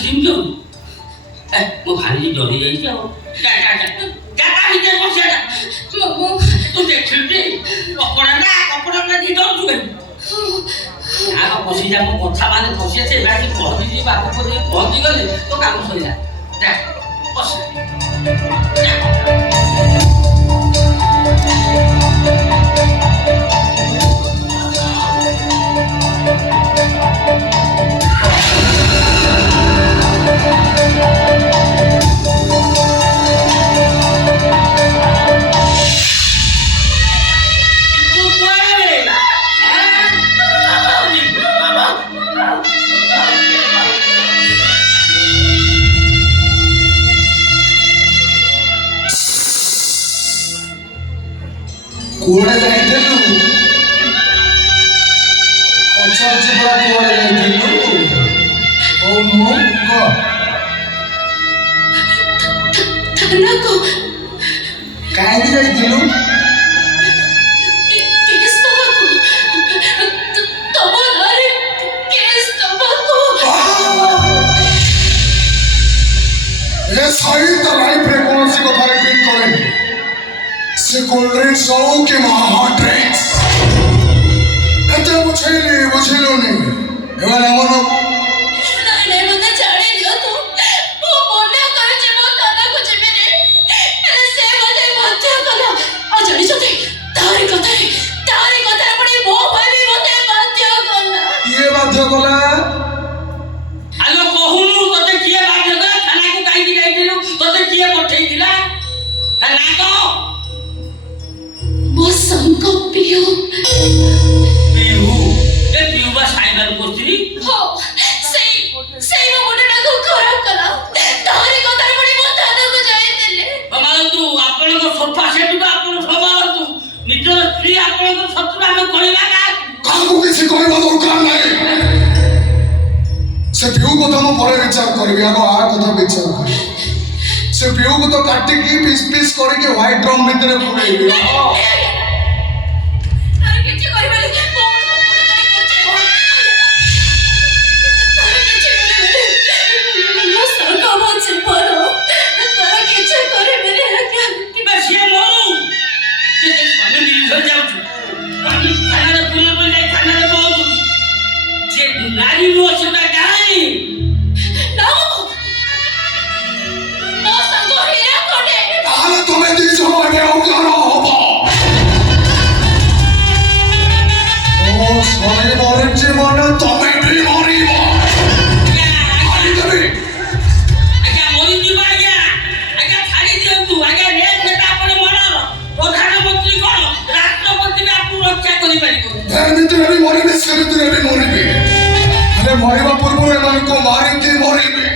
ସେମିତି ହଉ ମୋ ଭାରି ଡରି ଯାଇଛି ଆଉ ତୁ ଦେଖିଲୁ କପଡ଼ା ନେଇ ଡରୁଛୁ ପଶିଯା ମୋ କଥା ମାନେ ପଶି ଆସେ ଏବେ ପହଞ୍ଚିଛି ବାଟ ପହଞ୍ଚିଗଲେ ତୋ କାମ ସରିଲା ପଶି କୁଆଡ଼େ ଯାଇଥିଲୁ? ପଚାରୁଛି ପରା କୁଆଡ଼େ ଯାଇଥିଲୁ? ହଉ ମୁଁ କହ। କାହିଁକି ଯାଇଥିଲୁ? सही तो लाइफ में कौन सी को रिपीट करेंगे से कोल्ड ड्रिंक्स हो कि हॉट ड्रिंक्स एते बुझेलो नहीं एवं हमन नहीं मते छाड़ी दियो तू वो मने करे जे मो दादा को जेबे रे से मते मजा कला आ जड़ी सते तारी कथा पड़ी मो भाई भी मते बाध्य कला आलो कहूनु तते किए बाध्य कला थाना को काई की जाइथिलु तते किए पठेइथिला ता ना को संको पियो ए पियो बा साइबर कोस्त्री हो सही वो मुंडा को खराब कला तारी कथा पड़ी मो दादा को जाई देले मानतु आपण को सोफा सेट को आपण संभालतु निज स्त्री आपण को शत्रु हम कहला काहू किसी कहबा दरकार नाही से पियो को तो परे विचार करबी आगो आ कथा विचार कर से पियो को तो काटी की पीस पीस करके व्हाइट ड्रम भीतर पुरेबी मरिबा पूर्व एमानको मारिके मरिबे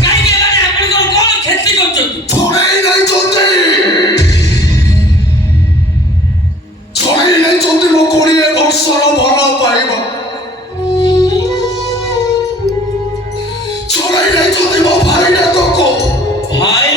काई के माने आपण को कोन खेती करछथि छोड़ाई नहीं चलते मो 20 वर्षर भल पाइबा छोड़ाई नहीं चलते मो भाईटा तो को भाई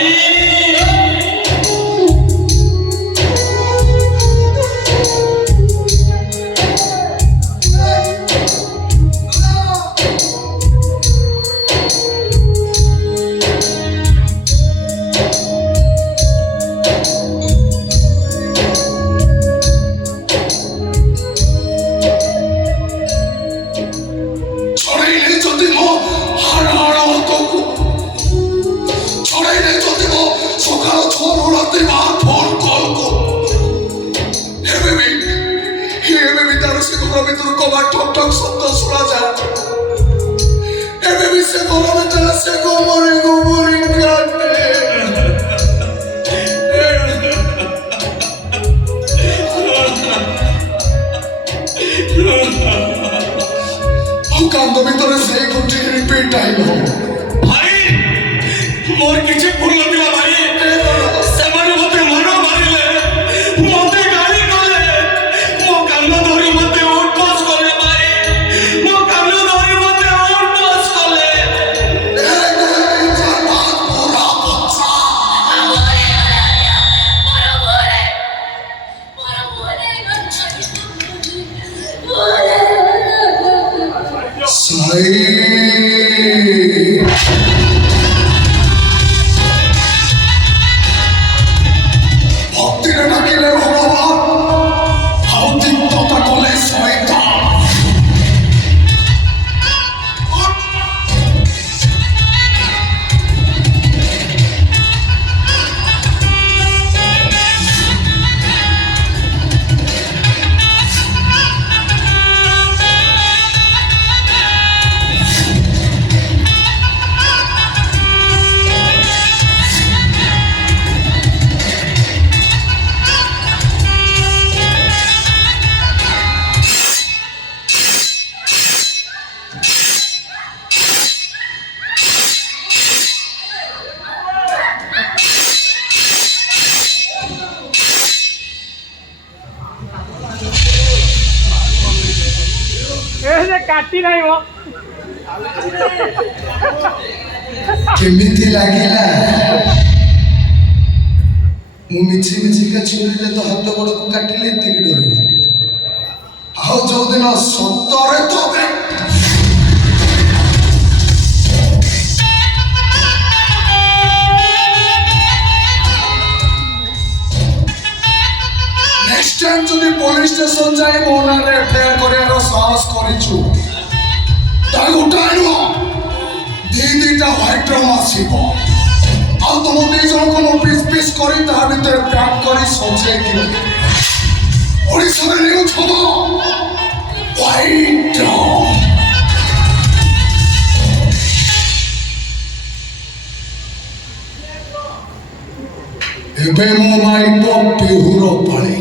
मोर किछि भूल नथिला भाई सेमाने मते मनो मारिले मते गाली कले मो कान धरि मते उठबस कले भाई मो कान धरि मते उठबस कले ए चार बात पूरा बच्चा मोरे साई ভক্তিরে ডাকিলে ভগবান, ଆଉ ତିକ୍ତତା କଲେ ଶୈତାନ। କାଟି ନାହିଁ ମୋ କେମିତି ଲାଗିଲା? ମୁଁ ମିଛି ମିଛିକା ଛୁରୀରେ ତ ହାତ ଗୋଡକୁ କାଟିଲେ ଏତିକି ଡରିବ, ଆଉ ଯୋଉଦିନ ସତରେ ତ ନେକ୍ସଟ ଟାଇମ୍ ଯଦି ପୋଲିସ ଷ୍ଟେସନ ଯାଇ ମୋ ନାଁରେ ଏଫଆଇଆର କରିବାର ସାହସ କରିଛୁ, ତାହେଲେ ଉଠାଇ ନୁହ, ଦିଟା ହ୍ୱାଇଟ ଡ୍ରମ୍ ଆସିବ, ଆଉ ତମ 2 ଜଣଙ୍କୁ ମୁଁ ପିସ୍ ପିସ୍ କରି ତାହା ଭିତରେ ପ୍ୟାକ୍ କରି ସଜେଇକି ଓଡ଼ିଶାରେ ନେଉଥିବ ହ୍ୱାଇଟ ଡ୍ରମ୍। ଏବେ ମୋ ମାଇପ ପିହୁର ପାଳି।